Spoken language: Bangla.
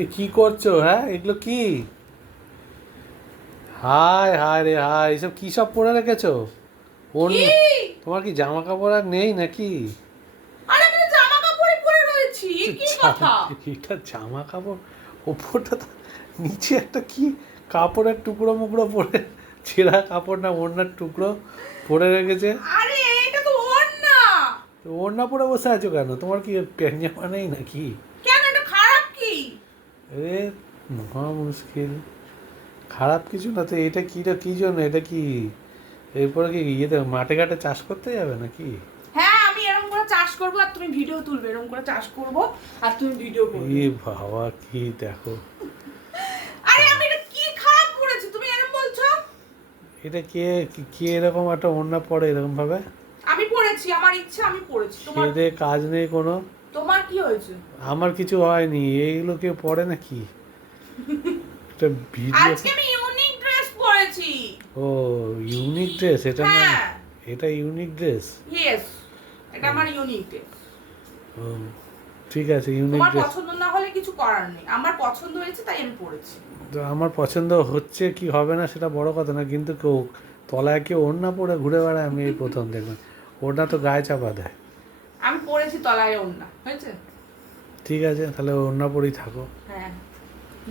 এই কি করছো? হ্যাঁ, এগুলো কি? হায় হায় রে হায়, এসব কি সব পরে রেখেছো? কি? তোমার কি জামা কাপড় আর নেই নাকি? আরে আমি তো জামা কাপড়ই পরে রয়েছি, এ কি কথা? এটা জামা কাপড়, ওপরটা তো, নিচে একটা কি কাপড়ের টুকরো মুকরো পরে, ছেঁড়া কাপড় না ওড়নার টুকরো পরে রেখেছে। আরে এটা তো ওড়না। তো ওড়না পরে বসে আছো কেন? তোমার কি প্যান্ট জামা নেই নাকি? কেন, এটা খারাপ কি? এ মহা মুশকিল। খারাপ কিছু না তো, এটা কি জন্য? এটা কি এরপরে কি ইয়েতে মাঠে ঘাটে চাষ করতে যাবে নাকি? হ্যাঁ, আমি এরকম করে চাষ করব আর তুমি ভিডিও তুলবে, এরকম করে চাষ করব আর তুমি ভিডিও করবে। এ বাবা, কি দেখো! আরে আমি এটা কি খারাপ করেছি তুমি এরকম বলছো? এটা কে এরকম একটা ওড়না পরে এরকম ভাবে? আমি পড়েছি, আমার ইচ্ছা আমি পড়েছি। তোমার খেয়ে দেয়ে কাজ নেই কোনো। তোমার কি হয়েছে? আমার কিছু হয়নি, এইগুলো কেউ পরে নাকি? একটা ভিডিও। আজকে আমি ইউনিক ড্রেস পরেছি। ও, ইউনিক ড্রেস, এটা না? হ্যাঁ, এটা ইউনিক ড্রেস? ইয়েস, এটা আমার ইউনিক ড্রেস। ও, ঠিক আছে, ইউনিক তোমার ড্রেস। পছন্দ না হলে কিছু করার নেই, আমার পছন্দ হয়েছে তাই আমি পরেছি। তো আমার পছন্দ হচ্ছে কি হবে না সেটা বড় কথা না, কিন্তু কেউ তলায় কেউ ওড়না পরে ঘুরে বেড়ায় আমি এই প্রথম দেখলাম। ওড়না তো গায়ে চাপা দেয়। আমি পরেছি তলায় ওড়না, হয়েছে? ঠিক আছে, তাহলে ওড়না পরেই থাকো। হ্যাঁ।